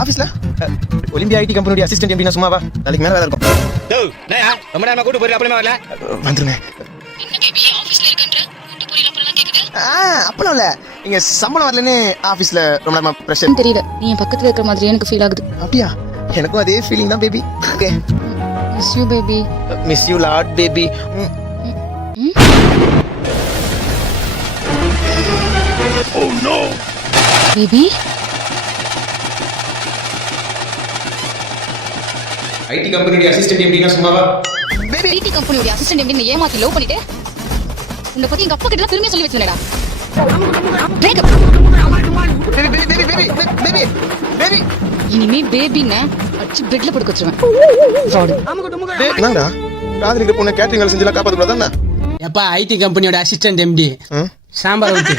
ஆபீஸ்ல Olympia ID கம்பெனியோட assistant எப்படின்னா சும்மாவா நாளைக்கு மேல வேலை இருக்கும். ரொம்ப நேரமா கூட்டு போறீங்க அப்புறமா வரல வந்துருங்க. அப்பலாம் இல்ல இங்க சம்பளம் வரலன்னு ஆபீஸ்ல ரொம்ப நேரமா பிரஷர். தெரியல, நீ என் பக்கத்துல இருக்கிற மாதிரி எனக்கு ஃபீல் ஆகுது. அப்படியா? எனக்கும் அதே ஃபீலிங் தான் baby. Okay, miss you baby. Miss you lot baby. Oh no baby, IT கம்பெனியோட அசிஸ்டன்ட் எப்படின்னா சும்மாவா? பேபி ஐடி கம்பெனியோட அசிஸ்டன்ட் எப்படி ஏமாத்தி லவ் பண்ணிட்டு உன்னை பத்தி எங்க அப்பா கிட்ட திரும்பி சொல்லி வச்சிருந்தேடா. Breakup. Baby baby baby baby baby இனிமே பேபின்னு அடிச்சு பெட்ல படுக்க வச்சிருவேன். என்னடா காதலிக்கிற பொண்ணு கேட்டரிங் வேலை செஞ்சலாம் காப்பாத்த கூடாதா? எப்பா ஐடி கம்பெனியோட அசிஸ்டன்ட் எம்டி சாம்பார் ஊத்து.